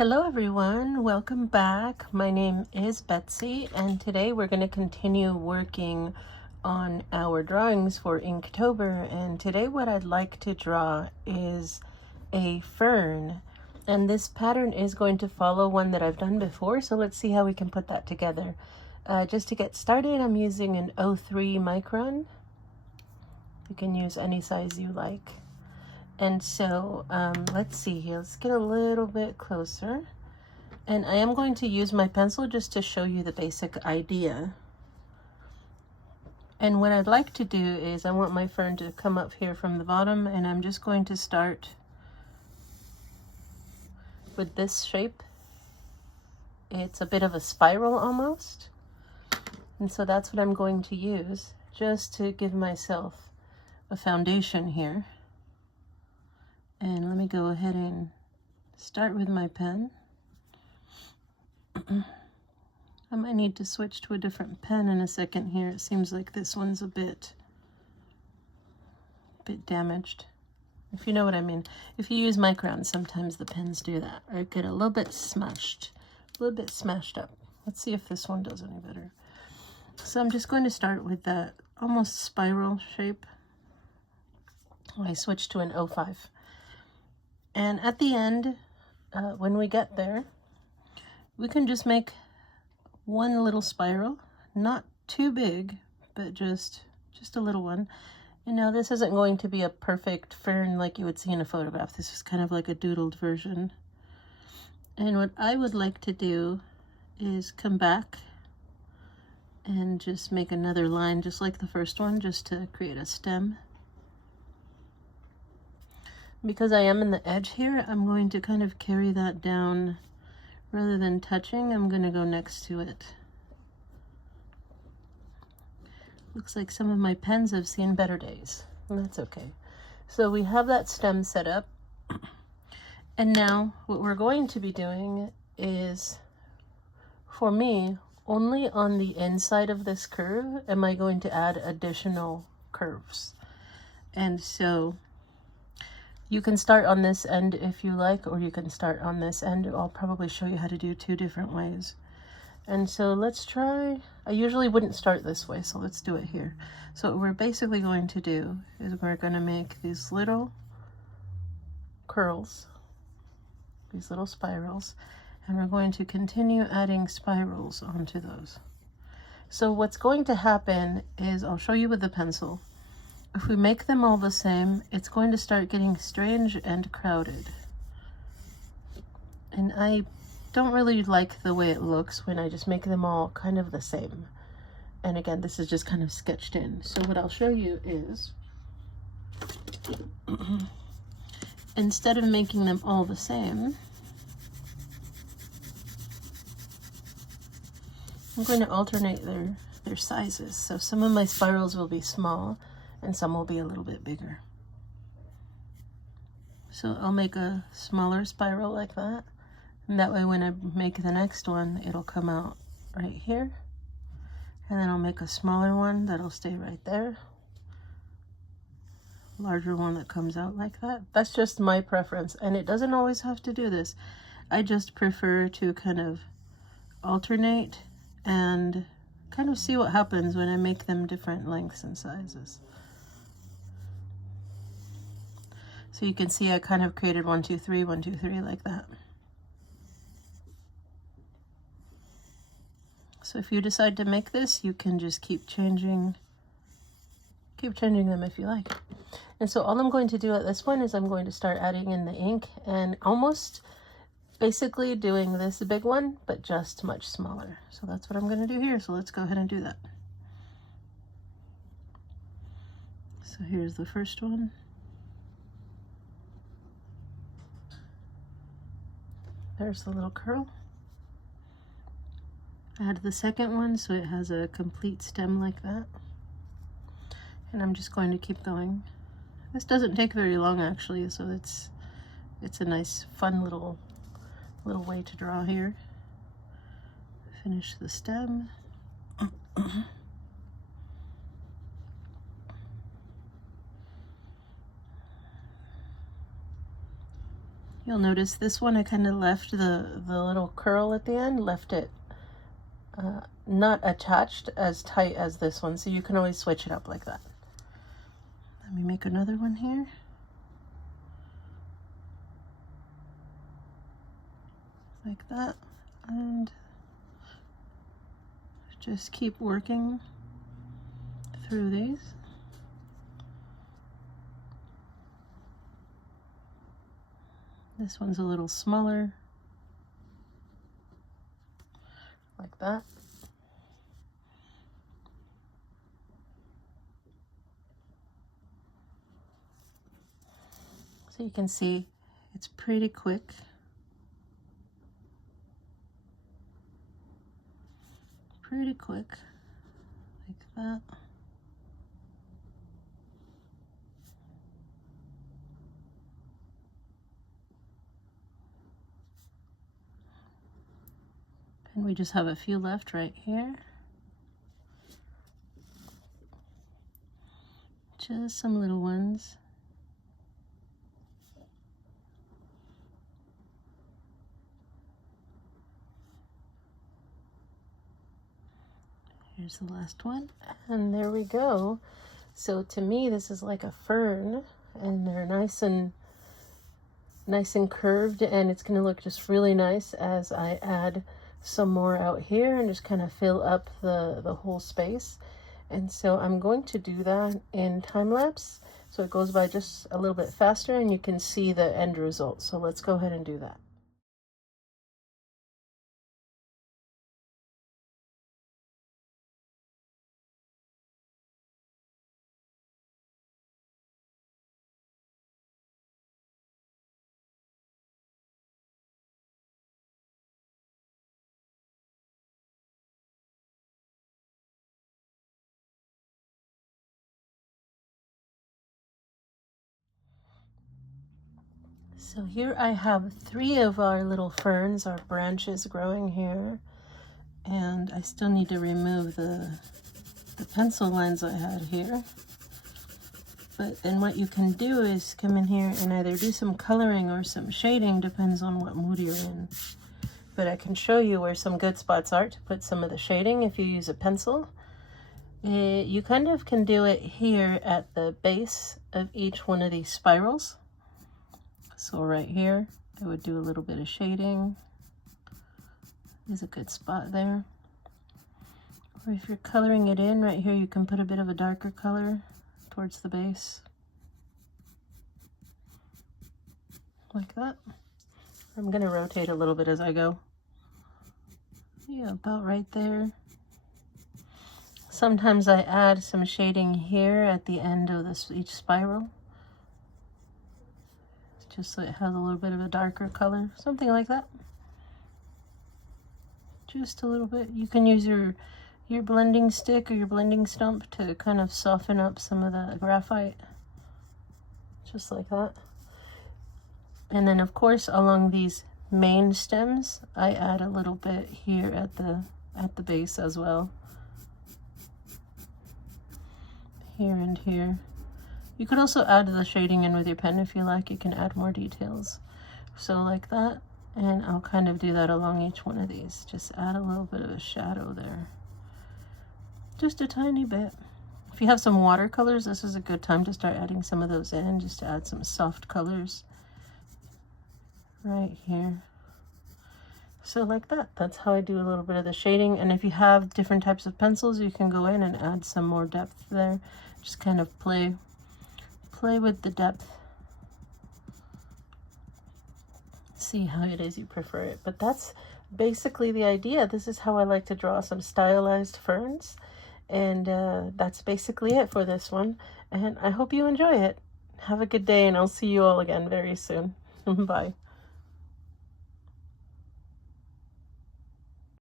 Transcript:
Hello everyone, welcome back. My name is Betsy and today we're going to continue working on our drawings for Inktober, and today what I'd like to draw is a fern, and this pattern is going to follow one that I've done before, so let's see how we can put that together. Just to get started, I'm using an 03 micron. You can use any size you like. And so let's see here, let's get a little bit closer. And I am going to use my pencil just to show you the basic idea. And what I'd like to do is I want my fern to come up here from the bottom, and I'm just going to start with this shape. It's a bit of a spiral almost. And so that's what I'm going to use just to give myself a foundation here. And let me go ahead and start with my pen. I might need to switch to a different pen in a second here. It seems like this one's a bit damaged, if you know what I mean. If you use microns, sometimes the pens do that, or get a little bit smashed up. Let's see if this one does any better. So I'm just going to start with that almost spiral shape. I switched to an 05. And at the end, when we get there, we can just make one little spiral, not too big, but just a little one. And now this isn't going to be a perfect fern like you would see in a photograph. This is kind of like a doodled version. And what I would like to do is come back and just make another line just like the first one, just to create a stem. Because I am in the edge here, I'm going to kind of carry that down. Rather than touching, I'm going to go next to it. Looks like some of my pens have seen better days, and that's okay. So we have that stem set up. And now what we're going to be doing is, for me, only on the inside of this curve am I going to add additional curves. And so you can start on this end if you like, or you can start on this end. I'll probably show you how to do two different ways. And so let's try, I usually wouldn't start this way, so let's do it here. So what we're basically going to do is we're going to make these little curls, these little spirals, and we're going to continue adding spirals onto those. So what's going to happen is, I'll show you with the pencil. If we make them all the same, it's going to start getting strange and crowded. And I don't really like the way it looks when I just make them all kind of the same. And again, this is just kind of sketched in. So what I'll show you is, instead of making them all the same, I'm going to alternate their sizes. So some of my spirals will be small, and some will be a little bit bigger. So I'll make a smaller spiral like that, and that way when I make the next one, it'll come out right here, and then I'll make a smaller one that'll stay right there, larger one that comes out like that. That's just my preference, and it doesn't always have to do this. I just prefer to kind of alternate and kind of see what happens when I make them different lengths and sizes. So you can see I kind of created 1, 2, 3, 1, 2, 3 like that. So if you decide to make this, you can just keep changing them if you like. And so all I'm going to do at this point is I'm going to start adding in the ink and almost basically doing this big one, but just much smaller. So that's what I'm going to do here. So let's go ahead and do that. So here's the first one. There's the little curl. Add the second one so it has a complete stem like that. And I'm just going to keep going. This doesn't take very long actually, so it's a nice fun little way to draw here. Finish the stem. You'll notice this one I kind of left the little curl at the end, left it not attached as tight as this one, so you can always switch it up like that. Let me make another one here. Like that, and just keep working through these. This one's a little smaller, like that. So you can see it's pretty quick. Pretty quick, like that. And we just have a few left right here. Just some little ones. Here's the last one, and there we go. So to me, this is like a fern, and they're nice and curved, and it's going to look just really nice as I add some more out here and just kind of fill up the whole space. And so I'm going to do that in time lapse, so it goes by just a little bit faster and you can see the end result. So let's go ahead and do that. So here I have 3 of our little ferns, our branches growing here, and I still need to remove the pencil lines I had here. But then what you can do is come in here and either do some coloring or some shading, depends on what mood you're in. But I can show you where some good spots are to put some of the shading if you use a pencil. You kind of can do it here at the base of each one of these spirals. So right here, I would do a little bit of shading. There's a good spot there. Or if you're coloring it in, right here you can put a bit of a darker color towards the base. Like that. I'm going to rotate a little bit as I go. Yeah, about right there. Sometimes I add some shading here at the end of each spiral, just so it has a little bit of a darker color, something like that. Just a little bit. You can use your blending stick or your blending stump to kind of soften up some of the graphite, just like that. And then of course along these main stems, I add a little bit here at the base as well. Here and here. You could also add the shading in with your pen if you like. You can add more details. So like that, and I'll kind of do that along each one of these. Just add a little bit of a shadow there. Just a tiny bit. If you have some watercolors, this is a good time to start adding some of those in, just to add some soft colors right here. So like that, that's how I do a little bit of the shading. And if you have different types of pencils, you can go in and add some more depth there. Just kind of play with the depth. See how it is you prefer it. But that's basically the idea. This is how I like to draw some stylized ferns. And that's basically it for this one. And I hope you enjoy it. Have a good day, and I'll see you all again very soon. Bye.